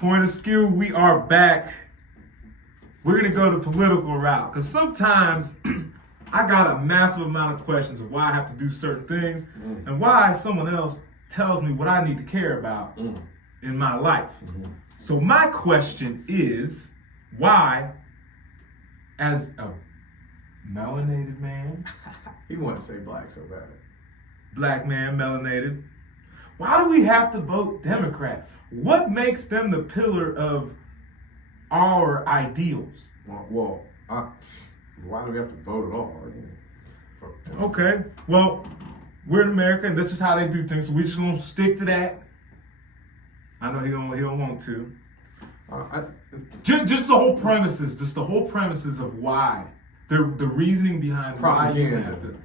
Point of Skew, we are back. We're going to go the political route because sometimes I got a massive amount of questions of why I have to do certain things and why someone else tells me what I need to care about in my life. So my question is, why, as a melanated man, He wanted to say black so bad. black man, melanated, why do we have to vote Democrat? What makes them the pillar of our ideals? Well, why do we have to vote at all? Okay, well, we're in America, and that's just how they do things. So we're just gonna stick to that. I know he don't want to. Just the whole premises of why the reasoning behind Propaganda. why you have to.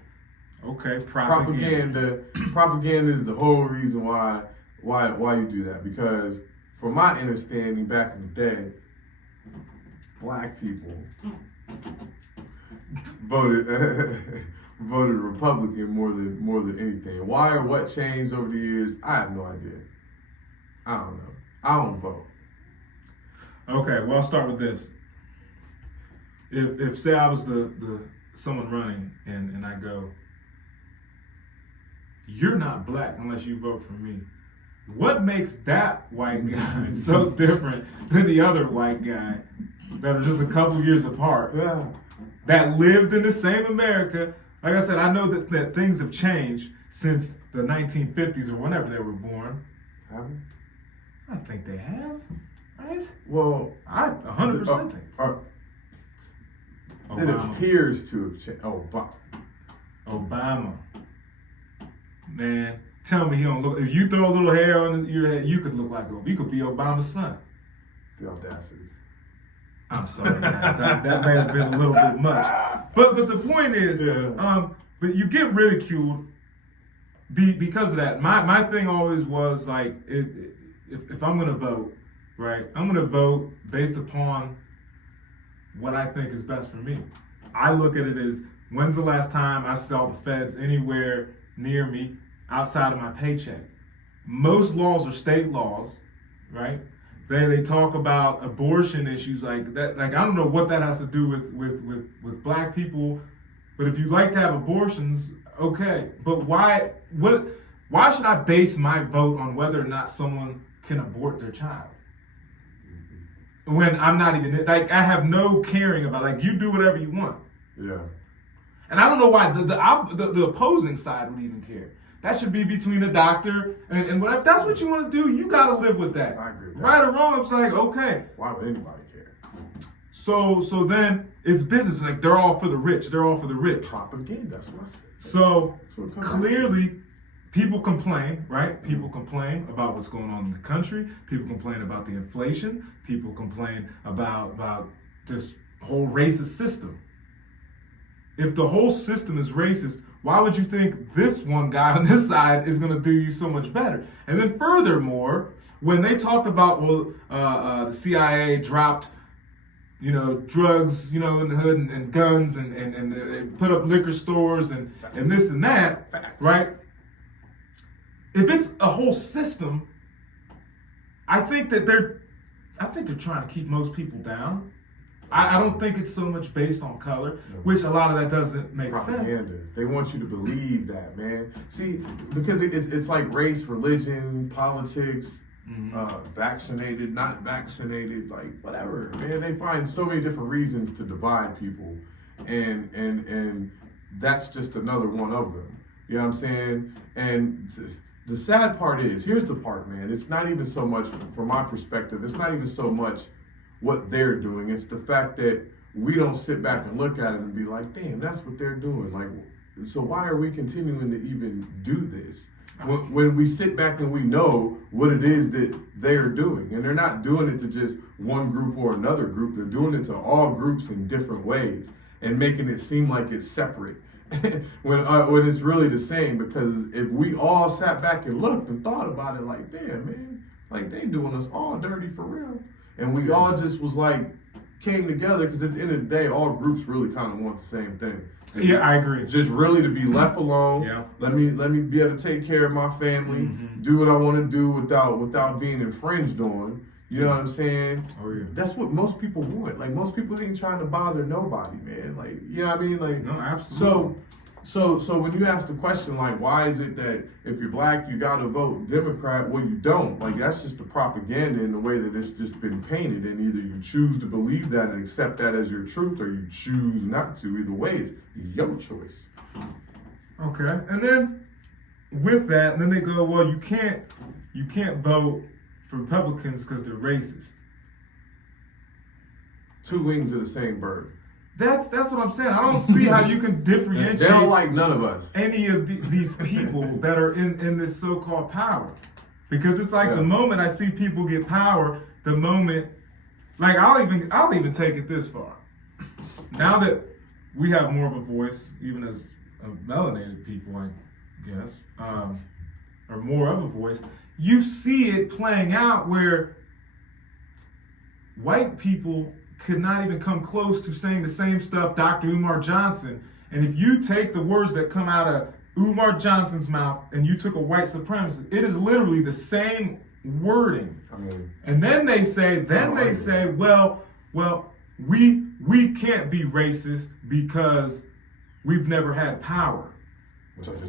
Okay, propaganda. Propaganda is the whole reason why you do that. Because from my understanding, back in the day, black people voted Republican more than anything. Why or what changed over the years? I have no idea. I don't know. I don't vote. Okay, well, I'll start with this. If say I was the someone running and I go, you're not black unless you vote for me. What makes that white guy so different than the other white guy that are just a couple years apart? Yeah. That lived in the same America. Like I said, I know that things have changed since the 1950s or whenever they were born. Have we? I think they have, right? Well, I 100% think. It appears to have changed. Obama. Man, tell me he don't look. If you throw a little hair on your head, you could look like him. You could be Obama's son. The audacity. I'm sorry, guys. that may have been a little bit much. But the point is, but you get ridiculed because of that. My thing always was like, if I'm gonna vote, right, I'm gonna vote based upon what I think is best for me. I look at it as, when's the last time I saw the feds anywhere near me outside of my paycheck? Most laws are state laws, right? They talk about abortion issues like that. Like, I don't know what that has to do with black people, but if you like to have abortions, okay. But why should I base my vote on whether or not someone can abort their child? When I'm not even, like, I have no caring about, like, you do whatever you want. Yeah. And I don't know why the opposing side would even care. That should be between the doctor and whatever. If that's what you want to do, you got to live with that. I agree with that. Right or wrong, it's like, okay. Why would anybody care? So then it's business. Like, they're all for the rich. They're all for the rich. Propaganda, that's what I said. So That's what clearly, people complain, right? People complain about what's going on in the country. People complain about the inflation. People complain about this whole racist system. If the whole system is racist, why would you think this one guy on this side is going to do you so much better? And then furthermore, when they talk about, the CIA dropped, drugs, in the hood and guns and they put up liquor stores and this and that, right? If it's a whole system, I think they're trying to keep most people down. I don't think it's so much based on color, which a lot of that doesn't make propaganda. sense. They want you to believe that, man. See, because it's like race, religion, politics, vaccinated, not vaccinated, like whatever, man. They find so many different reasons to divide people, and that's just another one of them. You know what I'm saying? And the sad part is, here's the part, man. It's not even so much, from my perspective, it's not even so much what they're doing. It's the fact that we don't sit back and look at it and be like, damn, that's what they're doing. Like, so why are we continuing to even do this? When we sit back and we know what it is that they're doing. And they're not doing it to just one group or another group. They're doing it to all groups in different ways and making it seem like it's separate. when it's really the same. Because if we all sat back and looked and thought about it, like, damn, man, like they doing us all dirty for real. And we all just was like, came together, because at the end of the day, all groups really kind of want the same thing. Yeah, I agree. Just really to be left alone. Yeah. Let me be able to take care of my family, do what I want to do without being infringed on. You know what I'm saying? Oh yeah. That's what most people want. Like most people ain't trying to bother nobody, man. Like, you know what I mean? Like, no, absolutely. So when you ask the question, like, why is it that if you're black, you gotta vote Democrat? Well, you don't. Like, that's just the propaganda in the way that it's just been painted. And either you choose to believe that and accept that as your truth, or you choose not to. Either way, it's your choice. Okay, and then with that, and then they go, well, you can't vote for Republicans because they're racist. Two wings of the same bird. That's what I'm saying. I don't see how you can differentiate. They don't like none of us. Any of these people that are in this so-called power, because it's like the moment I see people get power, the moment, like I'll even take it this far. Now that we have more of a voice, even as melanated people, I guess, or more of a voice, you see it playing out where white people could not even come close to saying the same stuff Dr. Umar Johnson. And if you take the words that come out of Umar Johnson's mouth and you took a white supremacist, it is literally the same wording. I mean, and then they say, well, we can't be racist because we've never had power.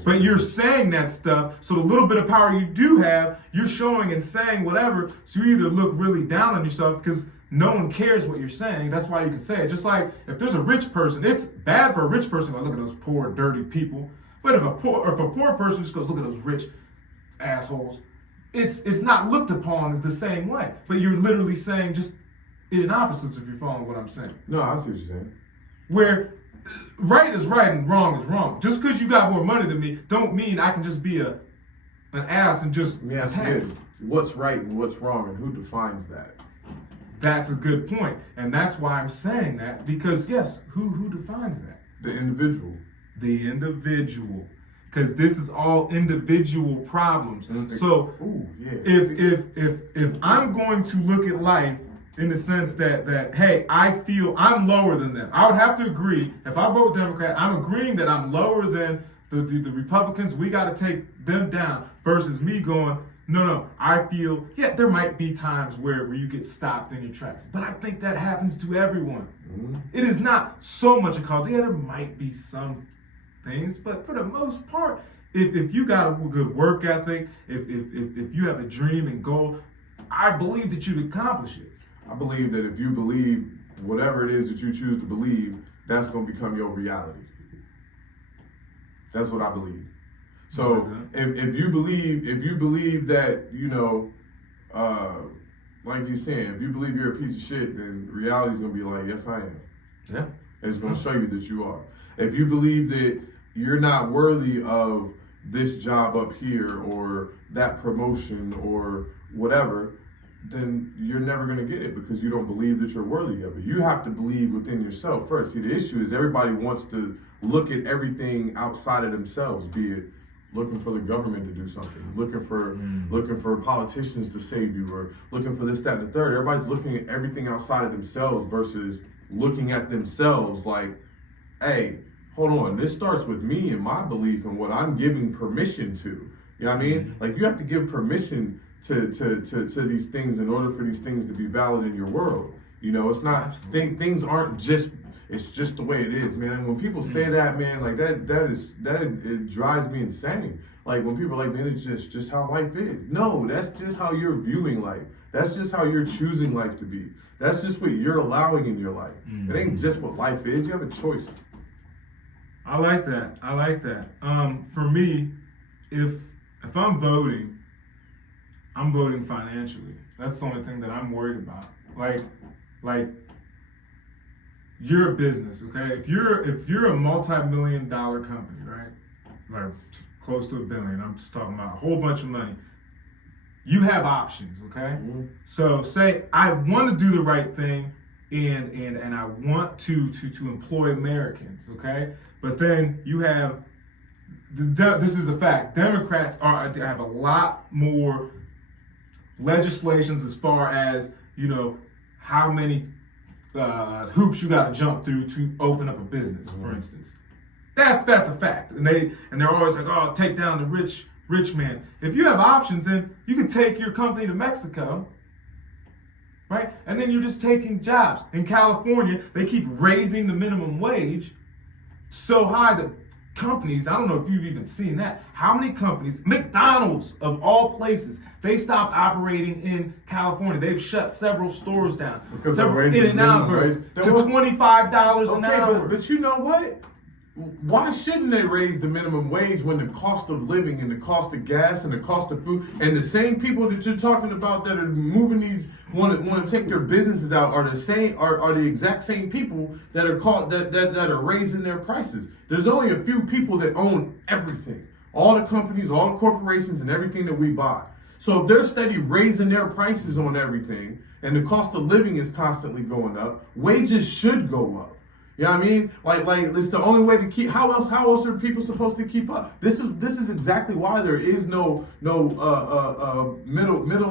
But you're saying that stuff, so the little bit of power you do have, you're showing and saying whatever, so you either look really down on yourself because no one cares what you're saying. That's why you can say it. Just like if there's a rich person, it's bad for a rich person to look at those poor, dirty people. But if a poor person just goes, look at those rich assholes, it's not looked upon as the same way. But you're literally saying just in opposites if you're following what I'm saying. No, I see what you're saying. Where right is right and wrong is wrong. Just because you got more money than me, don't mean I can just be an ass and just attack. What's right and what's wrong, and who defines that? That's a good point, and that's why I'm saying that, because yes, who defines that? The individual. The individual, because this is all individual problems. So if I'm going to look at life in the sense that hey, I feel I'm lower than them, I would have to agree. If I vote Democrat, I'm agreeing that I'm lower than the Republicans. We got to take them down. Versus me going, no, I feel, there might be times where you get stopped in your tracks. But I think that happens to everyone. Mm-hmm. It is not so much a call. There might be some things, but for the most part, if you got a good work ethic, if you have a dream and goal, I believe that you'd accomplish it. I believe that if you believe whatever it is that you choose to believe, that's going to become your reality. That's what I believe. So if you believe that, like you're saying, if you believe you're a piece of shit, then reality's gonna be like, yes, I am. Yeah. It's gonna show you that you are. If you believe that you're not worthy of this job up here or that promotion or whatever, then you're never gonna get it because you don't believe that you're worthy of it. You have to believe within yourself first. See, the issue is everybody wants to look at everything outside of themselves, be it looking for the government to do something, looking for politicians to save you, or looking for this, that, and the third. Everybody's looking at everything outside of themselves versus looking at themselves like, hey, hold on, this starts with me and my belief and what I'm giving permission to. You know what I mean? Like, you have to give permission to these things in order for these things to be valid in your world. It's not, things aren't just, it's just the way it is, man. When people say that, man, like it drives me insane. Like when people are like, man, it's just how life is. No, that's just how you're viewing life. That's just how you're choosing life to be. That's just what you're allowing in your life. Mm-hmm. It ain't just what life is. You have a choice. I like that. For me, if I'm voting financially. That's the only thing that I'm worried about. Like you're a business, okay? If you're a multi-million-dollar company, right? Like close to $1 billion. I'm just talking about a whole bunch of money. You have options, okay? Mm-hmm. So say I want to do the right thing and I want to employ Americans, okay? But then you have this is a fact. Democrats have a lot more legislations as far as, how many hoops you got to jump through to open up a business, for instance. That's a fact. And they're always like, oh, take down the rich man. If you have options, then you can take your company to Mexico right? And then you're just taking jobs. In California, they keep raising the minimum wage so high that companies, I don't know if you've even seen that, how many companies, McDonald's of all places, they stopped operating in California. They've shut several stores down. Because several they're raising In-N-Out minimum burgers wage. to $25 an Okay, hour. but you know what? Why shouldn't they raise the minimum wage when the cost of living and the cost of gas and the cost of food and the same people that you're talking about that are moving these want to take their businesses out are the exact same people that are called that are raising their prices. There's only a few people that own everything. All the companies, all the corporations and everything that we buy. So if they're steady raising their prices on everything and the cost of living is constantly going up, wages should go up. You know what I mean? Like it's the only way to keep. How else are people supposed to keep up? This is exactly why there is no middle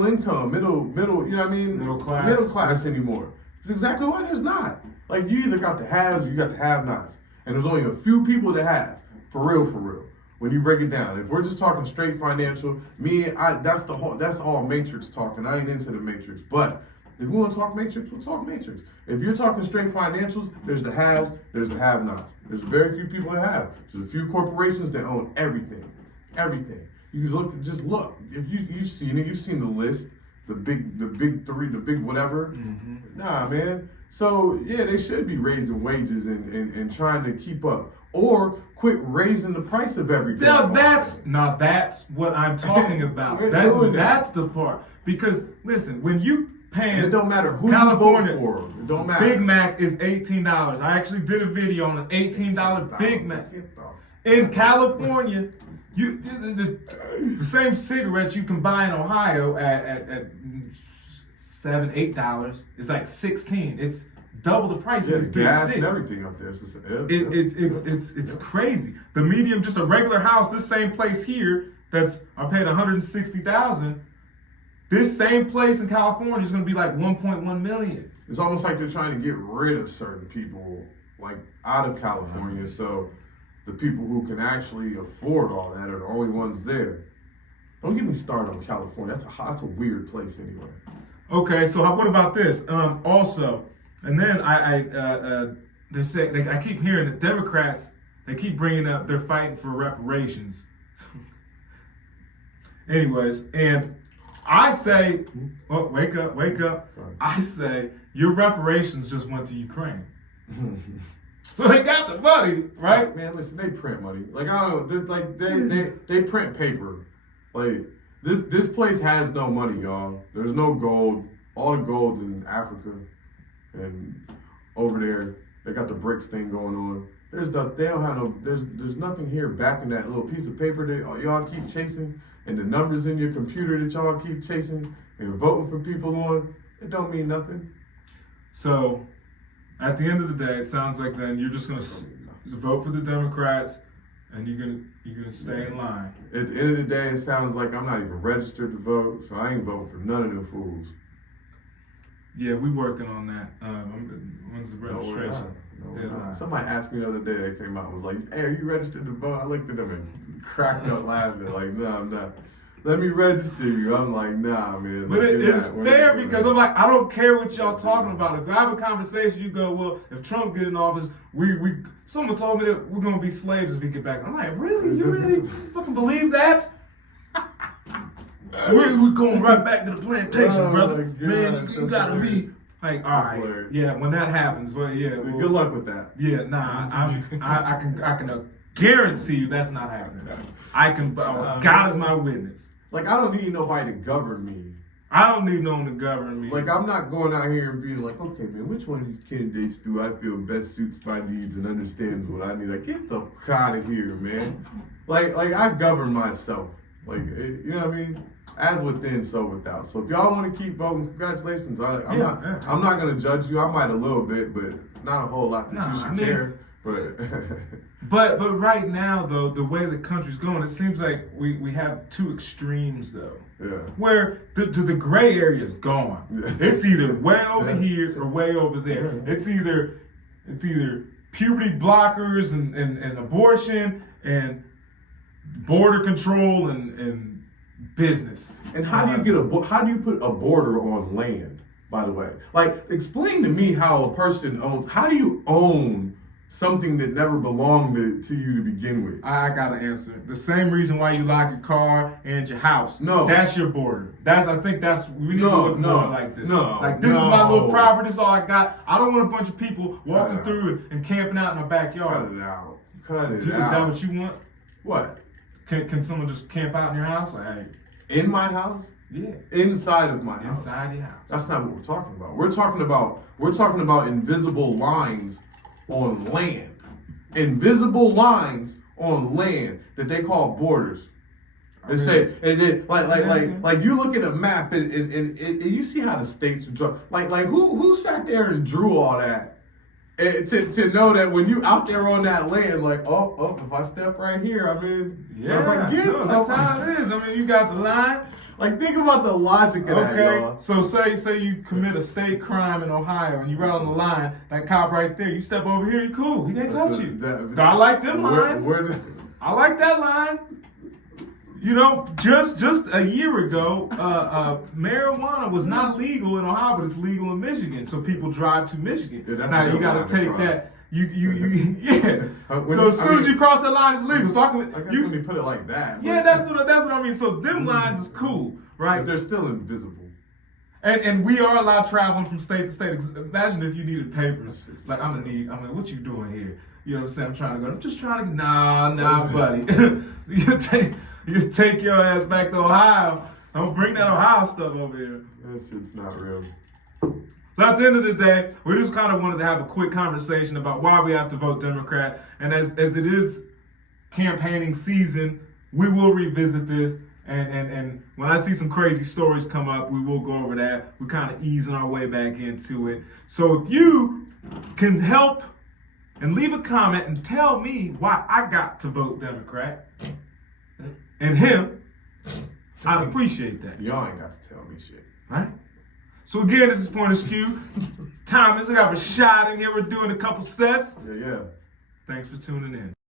income, middle. You know what I mean? Middle class anymore. It's exactly why there's not. Like you either got the haves or you got the have-nots, and there's only a few people that have. For real. When you break it down, if we're just talking straight financial, that's all Matrix talking. I ain't into the Matrix, but if we want to talk Matrix, we'll talk Matrix. If you're talking straight financials, there's the haves, there's the have-nots. There's very few people that have. There's a few corporations that own everything. You just look. If you've seen it, you've seen the list, the big three, the big whatever. Mm-hmm. Nah, man. So yeah, they should be raising wages and trying to keep up, or quit raising the price of everything. That's what I'm talking about. That's the part. Because listen, when you it don't matter who California, you vote for. It don't matter. Big Mac is $18. I actually did a video on an $18 Big Mac. In California, the same cigarettes you can buy in Ohio at $7, $8 is like $16. It's double the price. Yeah, in big gas cities. and everything up there. It's crazy. The medium, just a regular house, this same place here, I paid $160,000. This same place in California is going to be like 1.1 million. It's almost like they're trying to get rid of certain people, like out of California, mm-hmm. So the people who can actually afford all that are the only ones there. Don't get me started on California. That's a weird place anyway. Okay, so what about this? Also, and then they say I keep hearing the Democrats. They keep bringing up they're fighting for reparations. Anyways, and I say, oh, wake up. Sorry. I say your reparations just went to Ukraine. So they got the money, right? Man, listen, they print money. Like I don't they print paper. Like this place has no money, y'all. There's no gold. All the gold's in Africa and over there. They got the BRICS thing going on. There's nothing here backing that little piece of paper that y'all keep chasing. And the numbers in your computer that y'all keep chasing and voting for people on, it don't mean nothing. So, at the end of the day, it sounds like then you're just gonna vote for the Democrats, and you're gonna stay in line. At the end of the day, it sounds like I'm not even registered to vote, so I ain't voting for none of them fools. Yeah, we working on that. When's the registration? No. Somebody asked me the other day, they came out and was like, hey, are you registered to vote? I looked at them and cracked up laughing, like, no, I'm not. Let me register you. I'm like, nah, man. But it's fair because I'm like, I don't care what y'all talking about. If I have a conversation, you go, well, if Trump get in office, someone told me that we're gonna be slaves if he get back. I'm like, really? You really fucking believe that? We're going right back to the plantation, brother. Man, you gotta be like, all right, hilarious. Yeah. When that happens, well, yeah. Well, good luck with that. Yeah, nah. I can guarantee you that's not happening. God is my witness. Like I don't need nobody to govern me. I don't need no one to govern me. Like I'm not going out here and being like, okay, man, which one of these candidates do I feel best suits my needs and understands what I need? Like, get the fuck out of here, man. Like I govern myself. Like, you know what I mean? As within, so without. So if y'all want to keep voting, congratulations. I'm not gonna judge you. I might a little bit, but not a whole lot that you should care. But right now though, the way the country's going, it seems like we have two extremes though. Yeah. Where the gray area is gone. Yeah. It's either way over here or way over there. Yeah. It's either puberty blockers and abortion and border control and business. And how do you put a border on land? by the way. Like, explain to me how a person owns. How do you own something that never belonged to you to begin with? I got an answer. The same reason why you lock your car and your house. No. That's your border. I think we need to look more like this. No. Like, this is my little property, this is all I got. I don't want a bunch of people walking through and camping out in my backyard. Cut it out. Cut it Is out. that what you want? What? Can someone just camp out in your house? Like, hey, In my house? yeah. Inside of my house. Inside your house. That's not what we're talking about. We're talking about invisible lines on land. Invisible lines on land that they call borders. They say, and then, like you look at a map and you see how the states are drawn. Like who sat there and drew all that? And to know that when you out there on that land, like, oh, if I step right here, I'm in. Yeah, like, that's how it is. I mean, you got the line. Like, think about the logic of that, y'all. Okay, so say you commit a state crime in Ohio and you right on the line, that cop right there, you step over here, you cool. He didn't touch you. I like them lines. I like that line. You know, just a year ago, marijuana was not legal in Ohio, but it's legal in Michigan. So people drive to Michigan. Yeah, now you got to take that. Yeah. So as soon as you cross that line, it's legal. So I guess when you put it like that. Yeah, that's what I mean. So them lines is cool, right? But they're still invisible. And we are allowed traveling from state to state. Imagine if you needed papers. Like, what you doing here? You know what I'm saying? I'm trying to go. I'm just trying to. Nah, buddy. you take your ass back to Ohio. Don't bring that Ohio stuff over here. That shit's not real. So at the end of the day, we just kind of wanted to have a quick conversation about why we have to vote Democrat. And as it is campaigning season, we will revisit this. And when I see some crazy stories come up, we will go over that. We're kind of easing our way back into it. So if you can help and leave a comment and tell me why I got to vote Democrat and him, I'd appreciate that. Y'all ain't got to tell me shit. Right? So again, this is Point Askew. Thomas, I got a shot in here. We're doing a couple sets. Yeah. Thanks for tuning in.